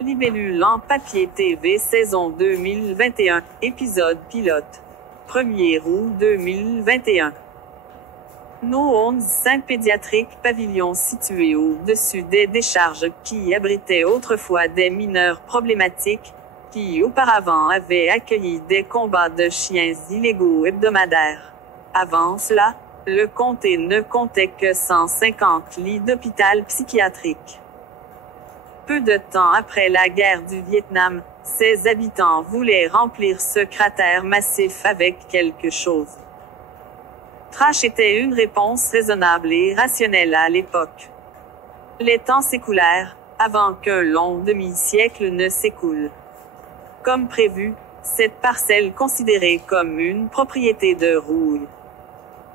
Libellule en papier TV saison 2021, épisode pilote. 1er août 2021. Nos 11 centres pédiatriques pavillons situés au-dessus des décharges qui abritaient autrefois des mineurs problématiques, qui auparavant avaient accueilli des combats de chiens illégaux hebdomadaires. Avant cela, le comté ne comptait que 150 lits d'hôpital psychiatrique. Peu de temps après la guerre du Vietnam, ses habitants voulaient remplir ce cratère massif avec quelque chose. Trash était une réponse raisonnable et rationnelle à l'époque. Les temps s'écoulèrent, avant qu'un long demi-siècle ne s'écoule. Comme prévu, cette parcelle considérée comme une propriété de rouille.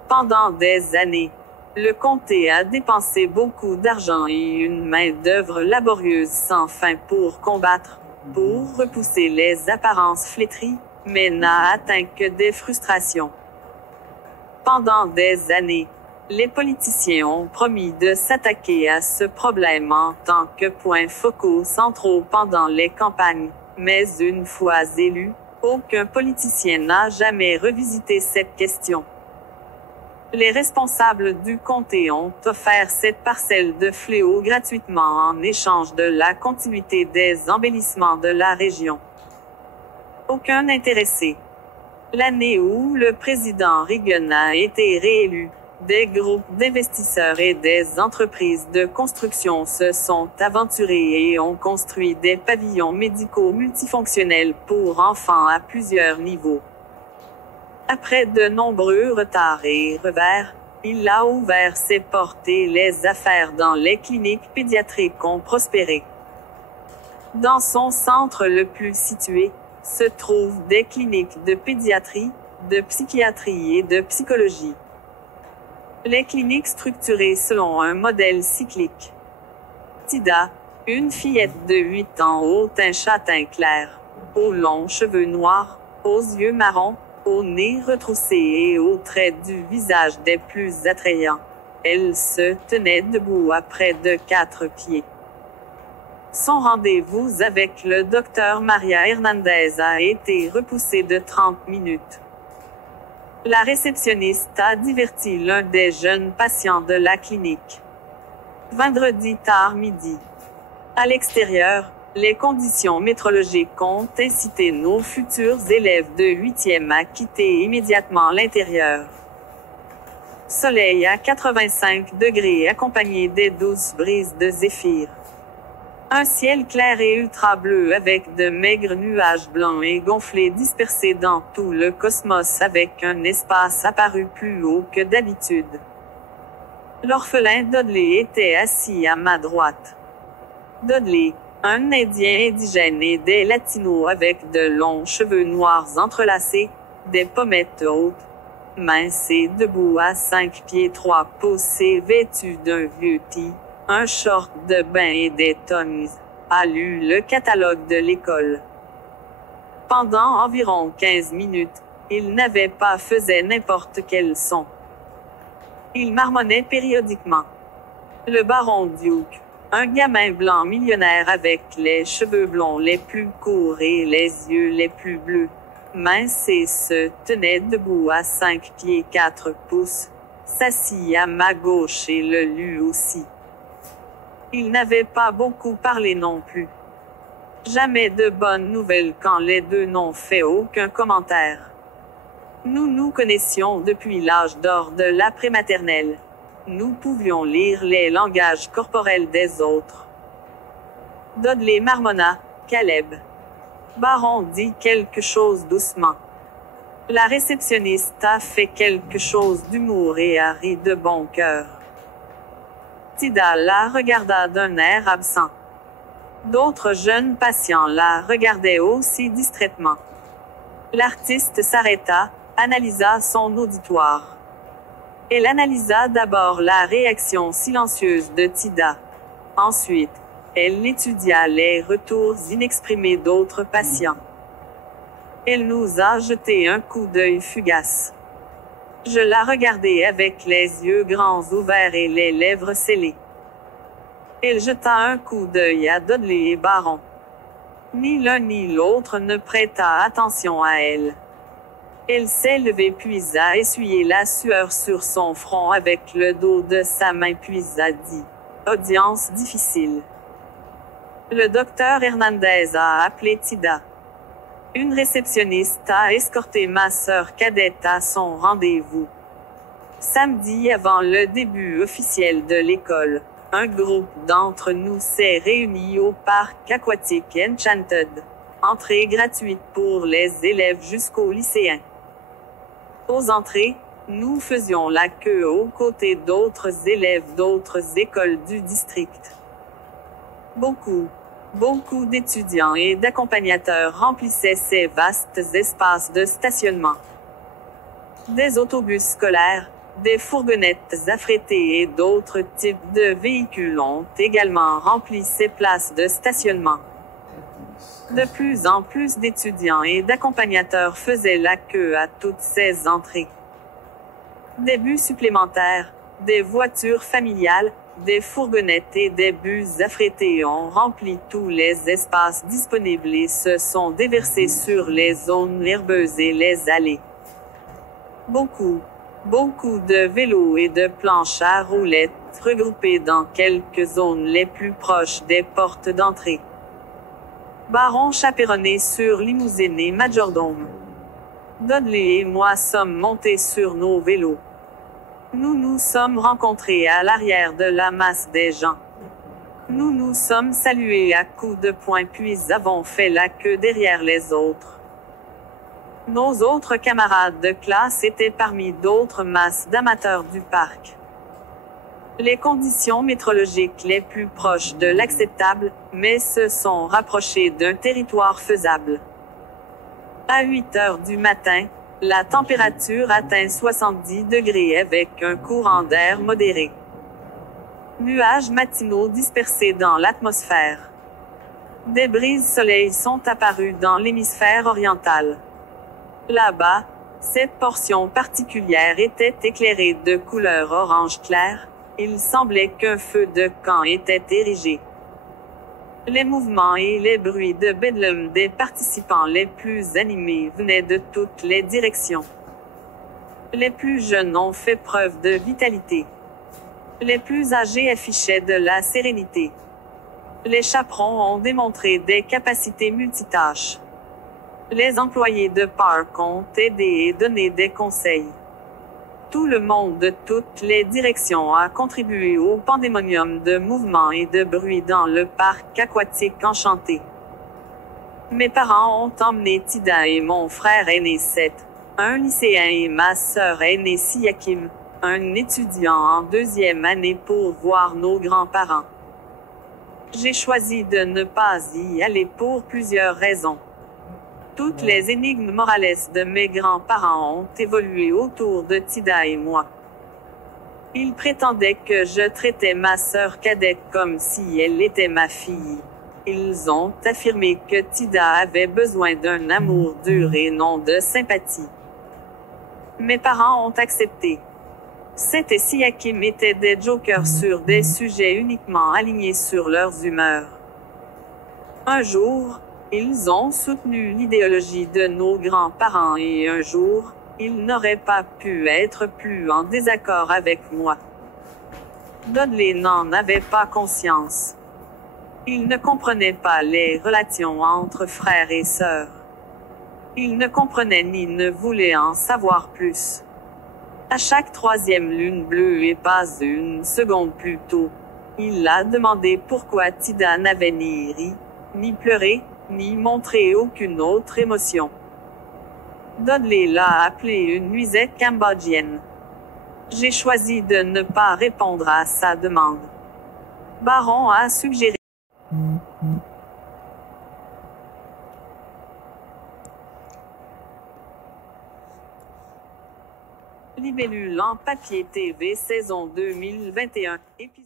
Pendant des années, le comté a dépensé beaucoup d'argent et une main-d'œuvre laborieuse sans fin pour combattre, pour repousser les apparences flétries, mais n'a atteint que des frustrations. Pendant des années, les politiciens ont promis de s'attaquer à ce problème en tant que points focaux centraux pendant les campagnes, mais une fois élu, aucun politicien n'a jamais revisité cette question. Les responsables du comté ont offert cette parcelle de fléau gratuitement en échange de la continuité des embellissements de la région. Aucun intéressé. L'année où le président Reagan a été réélu, des groupes d'investisseurs et des entreprises de construction se sont aventurés et ont construit des pavillons médicaux multifonctionnels pour enfants à plusieurs niveaux. Après de nombreux retards et revers, il a ouvert ses portes et les affaires dans les cliniques pédiatriques ont prospéré. Dans son centre le plus situé, se trouvent des cliniques de pédiatrie, de psychiatrie et de psychologie. Les cliniques structurées selon un modèle cyclique. Tida, une fillette de 8 ans au teint châtain clair, aux longs cheveux noirs, aux yeux marrons, au nez retroussé et aux traits du visage des plus attrayants. Elle se tenait debout à près de 4 pieds. Son rendez-vous avec le docteur Maria Hernandez a été repoussé de 30 minutes. La réceptionniste a diverti l'un des jeunes patients de la clinique. Vendredi tard midi. À l'extérieur, les conditions météorologiques ont incité nos futurs élèves de 8e à quitter immédiatement l'intérieur. Soleil à 85 degrés accompagné des douces brises de zéphyr. Un ciel clair et ultra bleu avec de maigres nuages blancs et gonflés dispersés dans tout le cosmos avec un espace apparu plus haut que d'habitude. L'orphelin Dudley était assis à ma droite. Dudley, un Indien indigène et des Latinos avec de longs cheveux noirs entrelacés, des pommettes hautes, minces et debout à 5 pieds 3 pouces et vêtu d'un vieux tee, un short de bain et des tongs, a lu le catalogue de l'école. Pendant environ 15 minutes, il n'avait pas fait n'importe quel son. Il marmonnait périodiquement. Le baron Duke, un gamin blanc millionnaire avec les cheveux blonds les plus courts et les yeux les plus bleus, mince et se tenait debout à 5 pieds 4 pouces, s'assit à ma gauche et le lut aussi. Il n'avait pas beaucoup parlé non plus. Jamais de bonnes nouvelles quand les deux n'ont fait aucun commentaire. Nous nous connaissions depuis l'âge d'or de la prématernelle. Nous pouvions lire les langages corporels des autres. Dudley marmonna, Caleb. Baron dit quelque chose doucement. La réceptionniste a fait quelque chose d'humour et a ri de bon cœur. Tida la regarda d'un air absent. D'autres jeunes patients la regardaient aussi distraitement. L'artiste s'arrêta, analysa son auditoire. Elle analysa d'abord la réaction silencieuse de Tida. Ensuite, elle étudia les retours inexprimés d'autres patients. Elle nous a jeté un coup d'œil fugace. Je la regardai avec les yeux grands ouverts et les lèvres scellées. Elle jeta un coup d'œil à Dudley et Baron. Ni l'un ni l'autre ne prêta attention à elle. Elle s'est levée puis a essuyé la sueur sur son front avec le dos de sa main puis a dit « Audience difficile. Le docteur Hernandez a appelé Tida. Une réceptionniste a escorté ma sœur cadette à son rendez-vous. Samedi avant le début officiel de l'école, un groupe d'entre nous s'est réuni au parc aquatique Enchanted. Entrée gratuite pour les élèves jusqu'aux lycéens. Aux entrées, nous faisions la queue aux côtés d'autres élèves d'autres écoles du district. Beaucoup d'étudiants et d'accompagnateurs remplissaient ces vastes espaces de stationnement. Des autobus scolaires, des fourgonnettes affrétées et d'autres types de véhicules ont également rempli ces places de stationnement. De plus en plus d'étudiants et d'accompagnateurs faisaient la queue à toutes ces entrées. Des bus supplémentaires, des voitures familiales, des fourgonnettes et des bus affrétés ont rempli tous les espaces disponibles et se sont déversés sur les zones herbeuses et les allées. Beaucoup de vélos et de planches à roulettes regroupés dans quelques zones les plus proches des portes d'entrée. Baron chaperonné sur limousine et majordome. Dudley et moi sommes montés sur nos vélos. Nous nous sommes rencontrés à l'arrière de la masse des gens. Nous nous sommes salués à coups de poing puis avons fait la queue derrière les autres. Nos autres camarades de classe étaient parmi d'autres masses d'amateurs du parc. Les conditions météorologiques les plus proches de l'acceptable, mais se sont rapprochées d'un territoire faisable. À 8 heures du matin, la température atteint 70 degrés avec un courant d'air modéré. Nuages matinaux dispersés dans l'atmosphère. Des brises soleil sont apparues dans l'hémisphère oriental. Là-bas, cette portion particulière était éclairée de couleur orange clair. Il semblait qu'un feu de camp était érigé. Les mouvements et les bruits de bedlam des participants les plus animés venaient de toutes les directions. Les plus jeunes ont fait preuve de vitalité. Les plus âgés affichaient de la sérénité. Les chaperons ont démontré des capacités multitâches. Les employés de parc ont aidé et donné des conseils. Tout le monde de toutes les directions a contribué au pandémonium de mouvements et de bruit dans le parc aquatique enchanté. Mes parents ont emmené Tida et mon frère aîné Seth, un lycéen et ma sœur aînée Siakim, un étudiant en 2e année pour voir nos grands-parents. J'ai choisi de ne pas y aller pour plusieurs raisons. Toutes les énigmes morales de mes grands-parents ont évolué autour de Tida et moi. Ils prétendaient que je traitais ma sœur cadette comme si elle était ma fille. Ils ont affirmé que Tida avait besoin d'un amour dur et non de sympathie. Mes parents ont accepté. Seth et Siakim étaient des jokers sur des sujets uniquement alignés sur leurs humeurs. Un jour, ils ont soutenu l'idéologie de nos grands-parents et un jour, ils n'auraient pas pu être plus en désaccord avec moi. Dudley n'en avait pas conscience. Il ne comprenait pas les relations entre frères et sœurs. Il ne comprenait ni ne voulait en savoir plus. À chaque 3e lune bleue et pas une seconde plus tôt, il a demandé pourquoi Tida n'avait ni ri, ni pleuré, ni montré aucune autre émotion. Dudley l'a appelée une nuisette cambodgienne. J'ai choisi de ne pas répondre à sa demande. Baron a suggéré. Libellule en papier TV saison 2021, épisode